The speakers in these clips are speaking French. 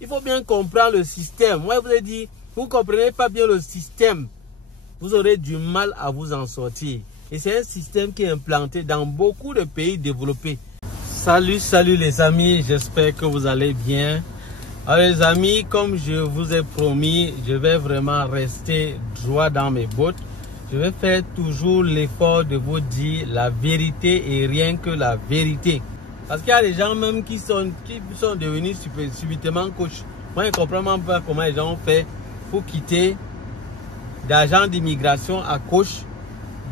Il faut bien comprendre le système. Moi, je vous ai dit, vous ne comprenez pas bien le système. Vous aurez du mal à vous en sortir. Et c'est un système qui est implanté dans beaucoup de pays développés. Salut les amis, j'espère que vous allez bien. Alors les amis, comme je vous ai promis, je vais vraiment rester droit dans mes bottes. Je vais faire toujours l'effort de vous dire la vérité et rien que la vérité. Parce qu'il y a des gens même qui sont devenus subitement coach. Moi, je ne comprends même pas comment les gens ont fait pour quitter d'agent d'immigration à coach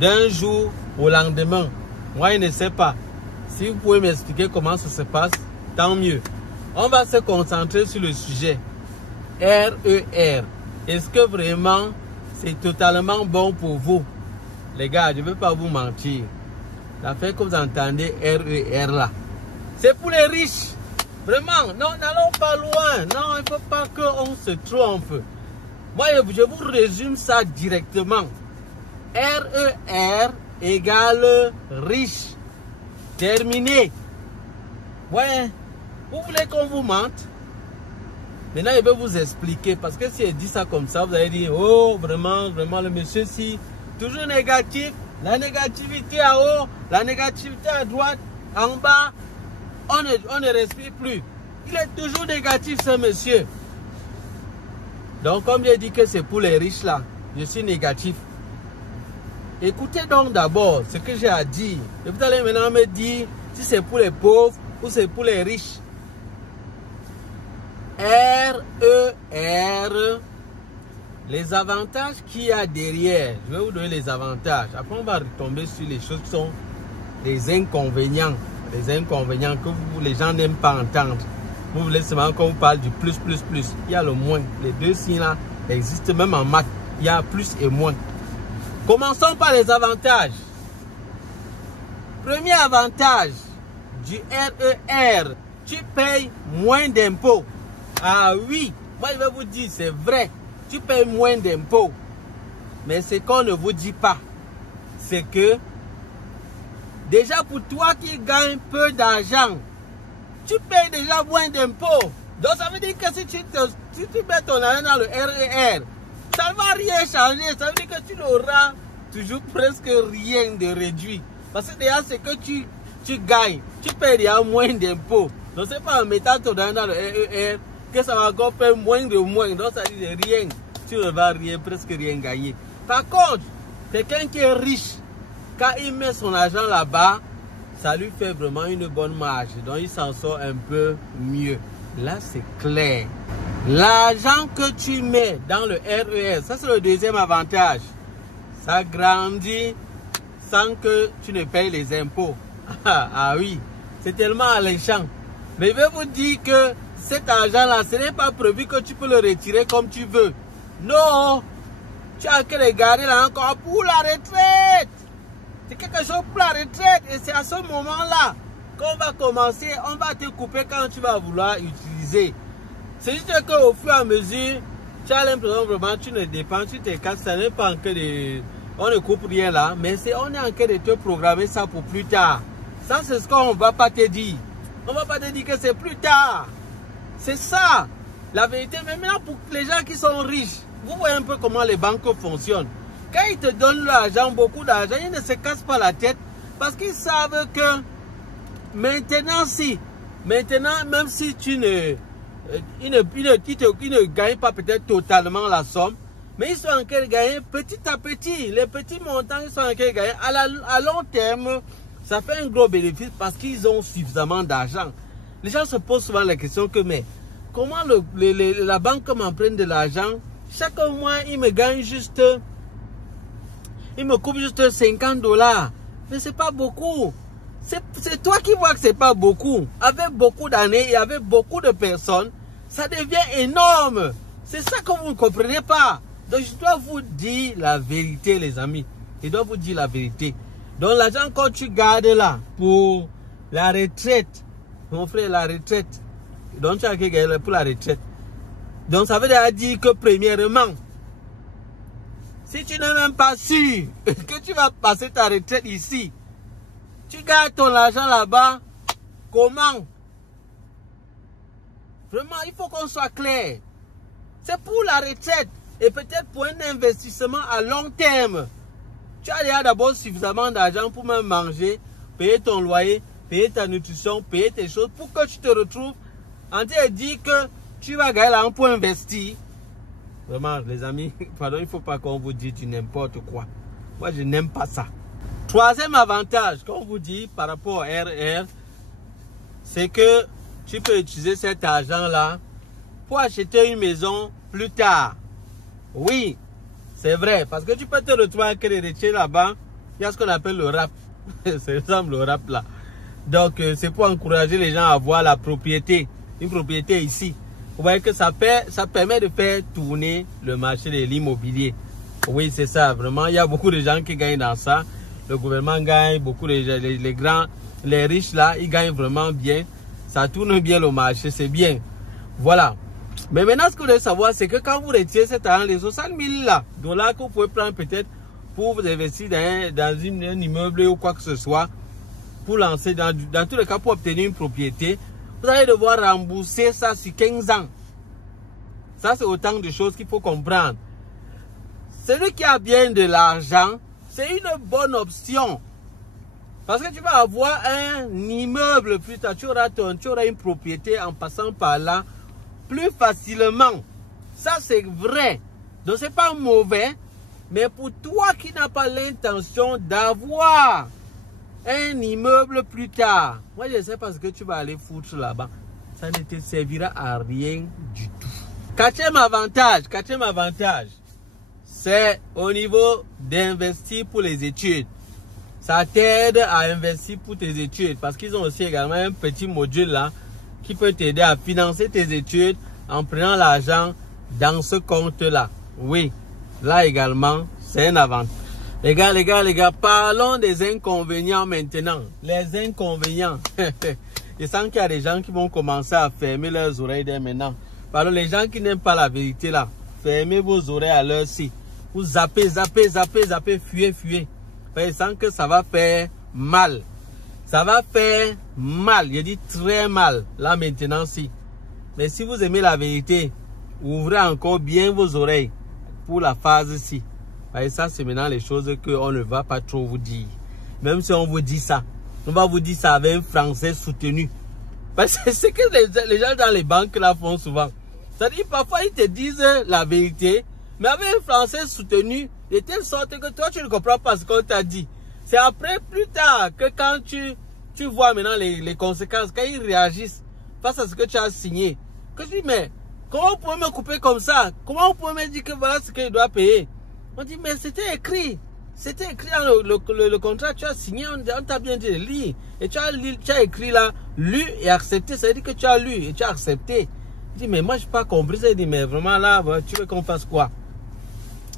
d'un jour au lendemain. Moi, je ne sais pas. Si vous pouvez m'expliquer comment ça se passe, tant mieux. On va se concentrer sur le sujet. RER. Est-ce que vraiment c'est totalement bon pour vous? Les gars, je ne veux pas vous mentir. L'affaire que vous entendez, RER là, c'est pour les riches. Vraiment, non, n'allons pas loin. Non, il ne faut pas qu'on se trompe. Moi, je vous résume ça directement. RER égale riche. Terminé. Ouais. Vous voulez qu'on vous mente? Maintenant, je vais vous expliquer. Parce que si je dis ça comme ça, vous allez dire, oh, vraiment, le monsieur, si, toujours négatif. La négativité à haut, la négativité à droite, en bas, on ne respire plus. Il est toujours négatif, ce monsieur. Donc, comme j'ai dit que c'est pour les riches là, je suis négatif. Écoutez donc d'abord ce que j'ai à dire. Et vous allez maintenant me dire si c'est pour les pauvres ou c'est pour les riches. RER, les avantages qu'il y a derrière. Je vais vous donner les avantages. Après, on va retomber sur les choses qui sont les inconvénients. Les inconvénients que les gens n'aiment pas entendre. Vous voulez seulement qu'on vous parle du plus. Il y a le moins. Les deux signes là existent même en maths. Il y a plus et moins. Commençons par les avantages. Premier avantage du RER, tu payes moins d'impôts. Ah oui, moi je vais vous dire, c'est vrai, tu payes moins d'impôts. Mais ce qu'on ne vous dit pas, c'est que déjà pour toi qui gagnes peu d'argent, tu payes déjà moins d'impôts. Donc ça veut dire que si tu mets ton argent dans le RER, ça ne va rien changer. Ça veut dire que tu n'auras toujours presque rien de réduit. Parce que déjà, c'est que tu gagnes. Tu payes déjà moins d'impôts. Donc, ce n'est pas en mettant ton argent dans le RER que ça va encore faire moins. Donc, ça veut dire rien. Tu ne vas presque rien gagner. Par contre, quelqu'un qui est riche, quand il met son argent là-bas, ça lui fait vraiment une bonne marge. Donc, il s'en sort un peu mieux. Là, c'est clair. L'argent que tu mets dans le RER, ça c'est le deuxième avantage. Ça grandit sans que tu ne payes les impôts. Ah oui, c'est tellement alléchant. Mais je vais vous dire que cet argent-là, ce n'est pas prévu que tu peux le retirer comme tu veux. Non, tu as que le garder là encore pour la retraite. C'est quelque chose pour la retraite. Et c'est à ce moment-là qu'on va commencer, on va te couper quand tu vas vouloir utiliser. C'est juste qu'au fur et à mesure, tu as l'impression vraiment tu ne dépenses, tu te casses, ça n'est pas encore de... On ne coupe rien là, mais on est en train de te programmer ça pour plus tard. Ça, c'est ce qu'on ne va pas te dire. On ne va pas te dire que c'est plus tard. C'est ça, la vérité. Mais maintenant, pour les gens qui sont riches, vous voyez un peu comment les banques fonctionnent. Quand ils te donnent l'argent, beaucoup d'argent, ils ne se cassent pas la tête parce qu'ils savent que maintenant, même si tu ne... Ils ne gagnent pas peut-être totalement la somme, mais ils sont en train de gagner petit à petit. Les petits montants, ils sont en train de gagner. À long terme, ça fait un gros bénéfice parce qu'ils ont suffisamment d'argent. Les gens se posent souvent la question que, mais comment la banque m'emprunte de l'argent? Chaque mois, il me coupe juste $50. Mais c'est pas beaucoup. C'est toi qui vois que c'est pas beaucoup. Avec beaucoup d'années et avec beaucoup de personnes, ça devient énorme. C'est ça que vous ne comprenez pas. Donc je dois vous dire la vérité, les amis. Je dois vous dire la vérité. Donc l'argent que tu gardes là pour la retraite, mon frère, la retraite. Donc tu as gagné pour la retraite. Donc ça veut dire que premièrement, si tu n'es même pas sûr que tu vas passer ta retraite ici, tu gardes ton argent là-bas, comment? Vraiment, il faut qu'on soit clair. C'est pour la retraite et peut-être pour un investissement à long terme. Tu as déjà d'abord suffisamment d'argent pour même manger, payer ton loyer, payer ta nutrition, payer tes choses pour que tu te retrouves en train de dire que tu vas gagner l'argent pour investir. Vraiment, les amis, pardon, il ne faut pas qu'on vous dise du n'importe quoi. Moi, je n'aime pas ça. Troisième avantage, qu'on vous dit par rapport au RR, c'est que tu peux utiliser cet argent-là pour acheter une maison plus tard. Oui, c'est vrai, parce que tu peux te retrouver à Crédit là-bas, il y a ce qu'on appelle le rap. Ça ressemble au rap là. Donc, c'est pour encourager les gens à avoir la propriété, une propriété ici. Vous voyez que ça permet de faire tourner le marché de l'immobilier. Oui, c'est ça, vraiment, il y a beaucoup de gens qui gagnent dans ça. Le gouvernement gagne, beaucoup les grands, les riches là, ils gagnent vraiment bien. Ça tourne bien le marché, c'est bien. Voilà. Mais maintenant, ce que vous devez savoir, c'est que quand vous retirez cet argent, les 60 000 là, dollars que vous pouvez prendre peut-être pour vous investir dans un immeuble ou quoi que ce soit, pour lancer, dans tous les cas, pour obtenir une propriété, vous allez devoir rembourser ça sur 15 ans. Ça, c'est autant de choses qu'il faut comprendre. Celui qui a bien de l'argent, c'est une bonne option. Parce que tu vas avoir un immeuble plus tard, tu auras une propriété en passant par là plus facilement. Ça, c'est vrai. Donc, ce n'est pas mauvais. Mais pour toi qui n'as pas l'intention d'avoir un immeuble plus tard, moi, je sais pas ce que tu vas aller foutre là-bas. Ça ne te servira à rien du tout. Quatrième avantage, c'est au niveau d'investir pour les études. Ça t'aide à investir pour tes études parce qu'ils ont aussi également un petit module là qui peut t'aider à financer tes études en prenant l'argent dans ce compte-là. Oui, là également, c'est un avantage. Les gars, parlons des inconvénients maintenant. Les inconvénients. Je sens qu'il y a des gens qui vont commencer à fermer leurs oreilles dès maintenant. Pardon, les gens qui n'aiment pas la vérité là, fermez vos oreilles à l'heure-ci. Vous zappez, fuyez. Je sens que ça va faire mal. Ça va faire mal. Je dis très mal. Là maintenant, si. Mais si vous aimez la vérité, ouvrez encore bien vos oreilles pour la phase-ci. Et ça, c'est maintenant les choses qu'on ne va pas trop vous dire. Même si on vous dit ça, on va vous dire ça avec un français soutenu. Parce que c'est que les gens dans les banques là font souvent. C'est-à-dire, parfois, ils te disent la vérité, mais avec un français soutenu, de telle sorte que toi, tu ne comprends pas ce qu'on t'a dit. C'est après, plus tard, que quand tu vois maintenant les conséquences, quand ils réagissent face à ce que tu as signé, que tu dis, mais comment vous pouvez me couper comme ça? Comment vous pouvez me dire que voilà ce qu'il doit payer? On dit, mais c'était écrit. C'était écrit dans le contrat, tu as signé, on t'a bien dit de lire. Et tu as écrit là, lu et accepté. Ça veut dire que tu as lu et tu as accepté. Je dis, mais moi, je n'ai pas compris. Je dis, mais vraiment là, tu veux qu'on fasse quoi?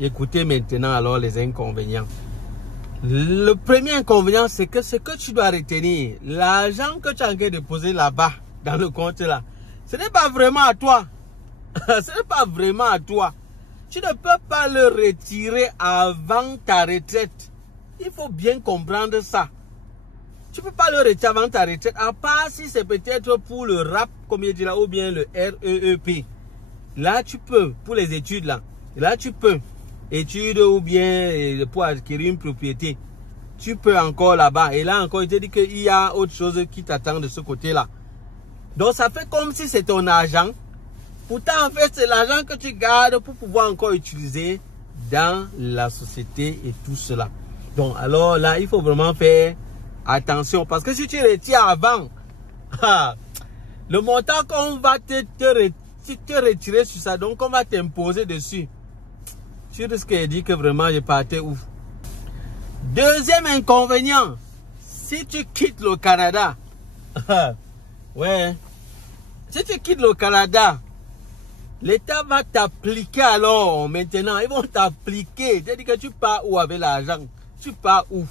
Écoutez maintenant alors les inconvénients. Le premier inconvénient, c'est que ce que tu dois retenir, l'argent que tu as en train de poser là-bas, dans le compte là, ce n'est pas vraiment à toi. Ce n'est pas vraiment à toi. Tu ne peux pas le retirer avant ta retraite. Il faut bien comprendre ça. Tu ne peux pas le retirer avant ta retraite, à part si c'est peut-être pour le RAP, comme il dit là, ou bien le REEP. Là, tu peux, pour les études là. Là, tu peux. Études ou bien pour acquérir une propriété. Tu peux encore là-bas. Et là encore, il te dit qu'il y a autre chose qui t'attend de ce côté-là. Donc, ça fait comme si c'est ton argent. Pourtant, en fait, c'est l'argent que tu gardes pour pouvoir encore utiliser dans la société et tout cela. Donc, alors là, il faut vraiment faire attention. Parce que si tu retires avant, le montant qu'on va te retirer sur ça, donc on va t'imposer dessus. Tu risques de dire que vraiment, je partais où? Deuxième inconvénient, si tu quittes le Canada, ouais, si tu quittes le Canada, l'État va t'appliquer alors maintenant. Ils vont t'appliquer. C'est-à-dire que tu pars où avec l'argent? Tu pars où?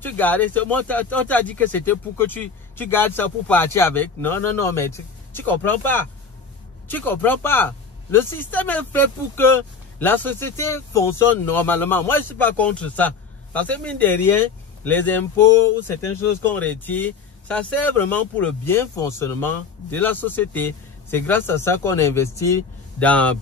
Tu gardes. On t'a dit que c'était pour que tu gardes ça pour partir avec. Non, mais tu comprends pas. Tu comprends pas. Le système est fait pour que la société fonctionne normalement. Moi, je ne suis pas contre ça. Parce que mine de rien, les impôts ou certaines choses qu'on retire, ça sert vraiment pour le bien fonctionnement de la société. C'est grâce à ça qu'on investit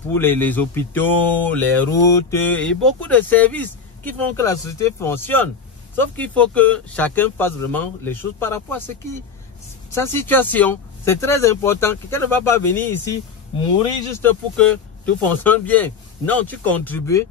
pour les hôpitaux, les routes et beaucoup de services qui font que la société fonctionne. Sauf qu'il faut que chacun fasse vraiment les choses par rapport à sa situation. C'est très important. Quelqu'un ne va pas venir ici mourir juste pour que tout fonctionne bien. Non, tu contribues,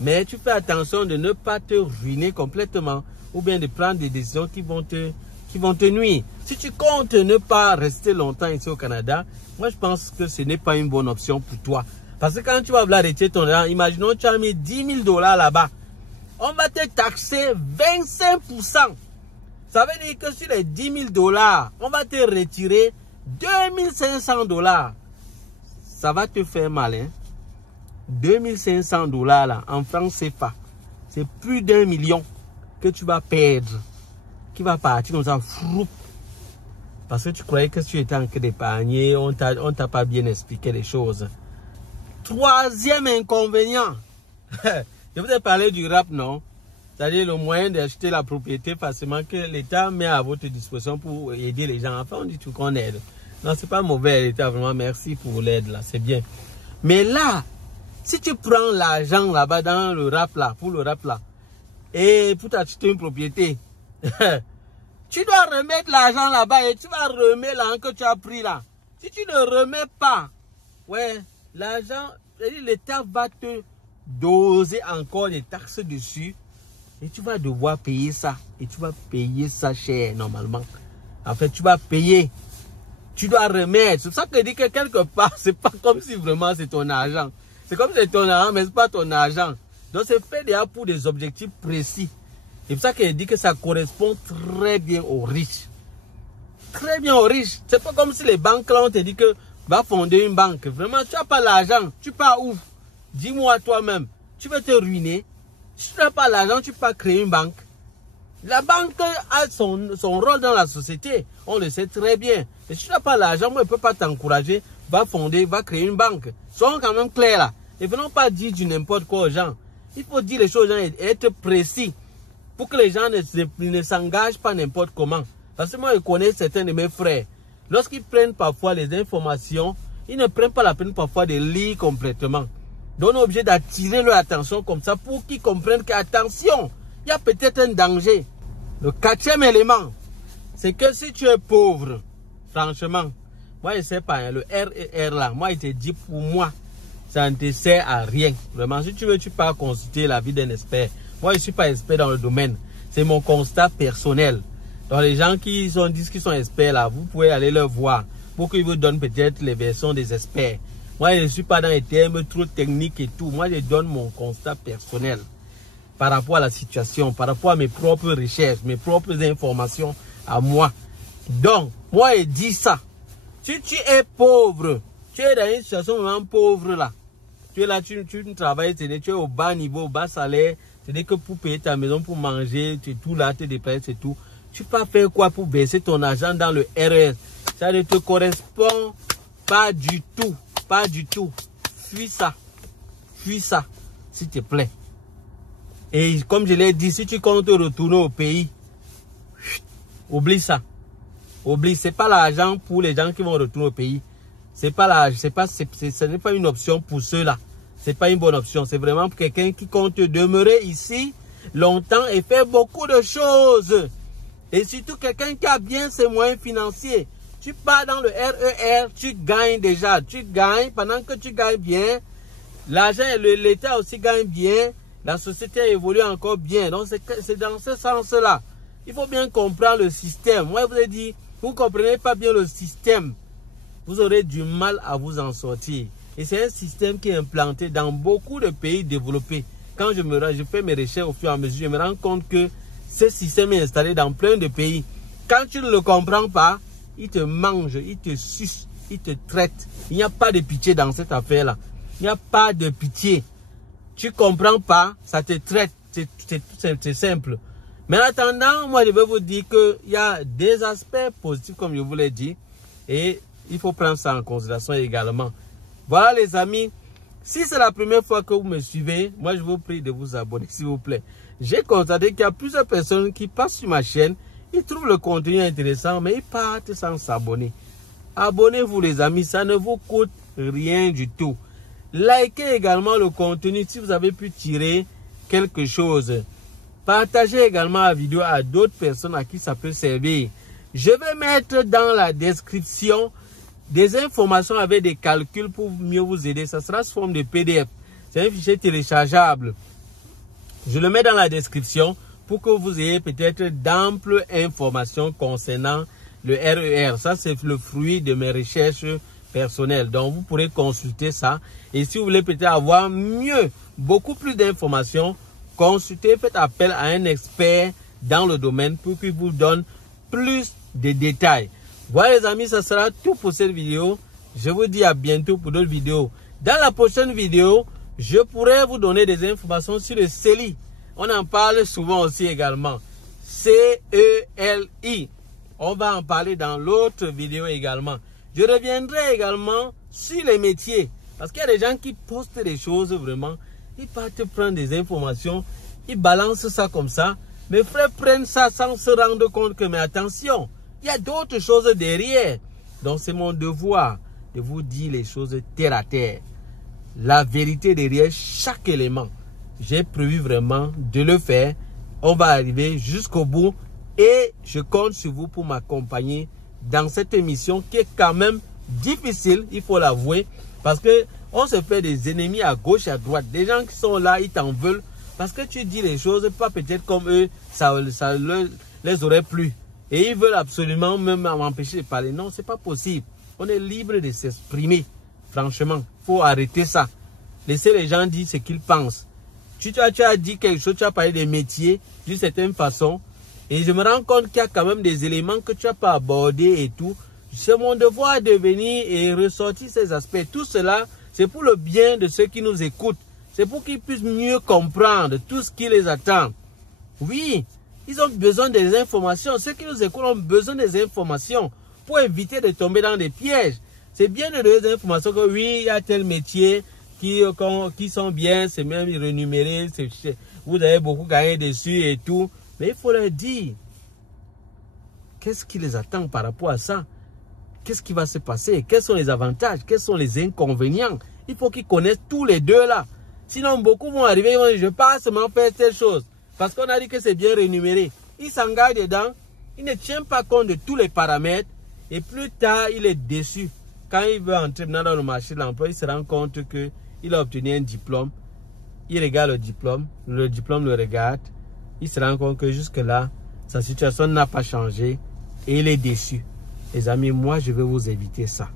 mais tu fais attention de ne pas te ruiner complètement ou bien de prendre des décisions qui vont te nuire. Si tu comptes ne pas rester longtemps ici au Canada, moi je pense que ce n'est pas une bonne option pour toi. Parce que quand tu vas vouloir retirer ton argent, imaginons que tu as mis 10 000 $ là-bas. On va te taxer 25%. Ça veut dire que sur les 10 000 $, on va te retirer 2 500 $. Ça va te faire mal, hein? 2 500 $ là, en francs CFA. C'est plus d'1 million que tu vas perdre. Qui va partir comme ça, froup. Parce que tu croyais que tu étais en train d'épargner, on t'a pas bien expliqué les choses. Troisième inconvénient. Je vous ai parlé du RAP, non? C'est-à-dire le moyen d'acheter la propriété facilement que l'État met à votre disposition pour aider les gens. Enfin, on dit tout qu'on aide. Non, c'est pas mauvais, l'État, vraiment, merci pour l'aide, là, c'est bien. Mais là, si tu prends l'argent là-bas dans le RAP, là, pour le RAP, là, et pour t'acheter une propriété, tu dois remettre l'argent là-bas et tu vas remettre l'argent que tu as pris là. Si tu ne remets pas, ouais, l'argent, l'État va te doser encore des taxes dessus et tu vas devoir payer ça. Et tu vas payer ça cher normalement. En fait, tu vas payer. Tu dois remettre. C'est pour ça que je dis que quelque part, c'est pas comme si vraiment c'est ton argent. C'est comme si c'est ton argent, mais c'est pas ton argent. Donc c'est fait déjà pour des objectifs précis. C'est pour ça que je dis que ça correspond très bien aux riches. Très bien aux riches. C'est pas comme si les banques là, on te dit que va fonder une banque. Vraiment, tu n'as pas l'argent. Tu pars où? Dis-moi toi-même. Tu veux te ruiner. Si tu n'as pas l'argent, tu peux pas créer une banque. La banque a son rôle dans la société. On le sait très bien. Et si tu n'as pas l'argent, moi, je ne peux pas t'encourager. Va fonder, va créer une banque. Soyons quand même clairs là. Et venons pas dire du n'importe quoi aux gens. Il faut dire les choses aux gens et être précis. Pour que les gens ne s'engagent pas n'importe comment. Parce que moi, je connais certains de mes frères. Lorsqu'ils prennent parfois les informations, ils ne prennent pas la peine parfois de lire complètement. Donc, on est obligé d'attirer leur attention comme ça pour qu'ils comprennent qu'attention, il y a peut-être un danger. Le quatrième élément, c'est que si tu es pauvre, franchement, moi, je ne sais pas, hein, le RER là, moi, il te dit pour moi, ça ne te sert à rien. Vraiment, si tu veux, tu peux consulter la vie d'un expert. Moi, je ne suis pas expert dans le domaine. C'est mon constat personnel. Donc, les gens qui disent qu'ils sont experts là, vous pouvez aller leur voir pour qu'ils vous donnent peut-être les versions des experts. Moi, je ne suis pas dans les termes trop techniques et tout. Moi, je donne mon constat personnel par rapport à la situation, par rapport à mes propres recherches, mes propres informations à moi. Donc, moi, je dis ça. Si tu es pauvre, tu es dans une situation vraiment pauvre là. Tu es là, tu travailles, tu es au bas niveau, au bas salaire. C'est-à-dire que pour payer ta maison, pour manger, tu es tout là, tu dépenses et tout. Tu peux faire quoi pour baisser ton argent dans le RER? Ça ne te correspond pas du tout. Pas du tout. Fuis ça. Fuis ça, s'il te plaît. Et comme je l'ai dit, si tu comptes retourner au pays, oublie ça. Oublie, c'est pas l'argent pour les gens qui vont retourner au pays. C'est pas là, ce n'est pas une option pour ceux-là. C'est pas une bonne option. C'est vraiment pour quelqu'un qui compte demeurer ici longtemps et faire beaucoup de choses. Et surtout quelqu'un qui a bien ses moyens financiers. Tu pars dans le RER, tu gagnes déjà. Tu gagnes, pendant que tu gagnes bien, l'argent et l'État aussi gagne bien. La société évolue encore bien. Donc c'est dans ce sens-là. Il faut bien comprendre le système. Moi, je vous ai dit, vous ne comprenez pas bien le système. Vous aurez du mal à vous en sortir. Et c'est un système qui est implanté dans beaucoup de pays développés. Quand je fais mes recherches au fur et à mesure, je me rends compte que ce système est installé dans plein de pays. Quand tu ne le comprends pas, il te mange, il te suce, il te traite. Il n'y a pas de pitié dans cette affaire-là. Il n'y a pas de pitié. Tu ne comprends pas, ça te traite. C'est simple. Mais en attendant, moi je veux vous dire qu'il y a des aspects positifs comme je vous l'ai dit. Et il faut prendre ça en considération également. Voilà les amis. Si c'est la première fois que vous me suivez, moi je vous prie de vous abonner s'il vous plaît. J'ai constaté qu'il y a plusieurs personnes qui passent sur ma chaîne. Ils trouvent le contenu intéressant, mais ils partent sans s'abonner. Abonnez-vous les amis, ça ne vous coûte rien du tout. Likez également le contenu si vous avez pu tirer quelque chose. Partagez également la vidéo à d'autres personnes à qui ça peut servir. Je vais mettre dans la description des informations avec des calculs pour mieux vous aider. Ça sera sous forme de PDF. C'est un fichier téléchargeable. Je le mets dans la description pour que vous ayez peut-être d'amples informations concernant le RER. Ça, c'est le fruit de mes recherches personnelles. Donc, vous pourrez consulter ça. Et si vous voulez peut-être avoir mieux, beaucoup plus d'informations, consultez, faites appel à un expert dans le domaine pour qu'il vous donne plus de détails. Voilà les amis, ça sera tout pour cette vidéo. Je vous dis à bientôt pour d'autres vidéos. Dans la prochaine vidéo, je pourrais vous donner des informations sur le CELI. On en parle souvent aussi également. C-E-L-I. On va en parler dans l'autre vidéo également. Je reviendrai également sur les métiers. Parce qu'il y a des gens qui postent des choses vraiment. Ils partent prendre des informations. Ils balancent ça comme ça. Mes frères prennent ça sans se rendre compte que, mais attention, il y a d'autres choses derrière. Donc c'est mon devoir de vous dire les choses terre à terre. La vérité derrière chaque élément. J'ai prévu vraiment de le faire. On va arriver jusqu'au bout. Et je compte sur vous pour m'accompagner dans cette émission qui est quand même difficile, il faut l'avouer. Parce que on se fait des ennemis à gauche et à droite. Des gens qui sont là, ils t'en veulent. Parce que tu dis les choses, pas peut-être comme eux, ça les aurait plu. Et ils veulent absolument même m'empêcher de parler. Non, c'est pas possible. On est libre de s'exprimer. Franchement, il faut arrêter ça. Laissez les gens dire ce qu'ils pensent. Tu as dit quelque chose, tu as parlé des métiers d'une certaine façon. Et je me rends compte qu'il y a quand même des éléments que tu n'as pas abordés et tout. C'est mon devoir de venir et ressortir ces aspects. Tout cela, c'est pour le bien de ceux qui nous écoutent. C'est pour qu'ils puissent mieux comprendre tout ce qui les attend. Oui, ils ont besoin des informations. Ceux qui nous écoutent ont besoin des informations pour éviter de tomber dans des pièges. C'est bien de donner des informations que oui, il y a tel métier qui sont bien, c'est même rémunéré, vous avez beaucoup gagné dessus et tout. Mais il faut leur dire, qu'est-ce qui les attend par rapport à ça? Qu'est-ce qui va se passer? Quels sont les avantages? Quels sont les inconvénients? Il faut qu'ils connaissent tous les deux là. Sinon, beaucoup vont arriver, ils vont dire, je passe seulement faire telle chose. Parce qu'on a dit que c'est bien rémunéré. Ils s'engagent dedans, ils ne tiennent pas compte de tous les paramètres. Et plus tard, il est déçu. Quand il veut entrer dans le marché de l'emploi, il se rend compte qu'il a obtenu un diplôme. Il regarde le diplôme le regarde. Il se rend compte que jusque-là, sa situation n'a pas changé et il est déçu. Les amis, moi, je vais vous éviter ça.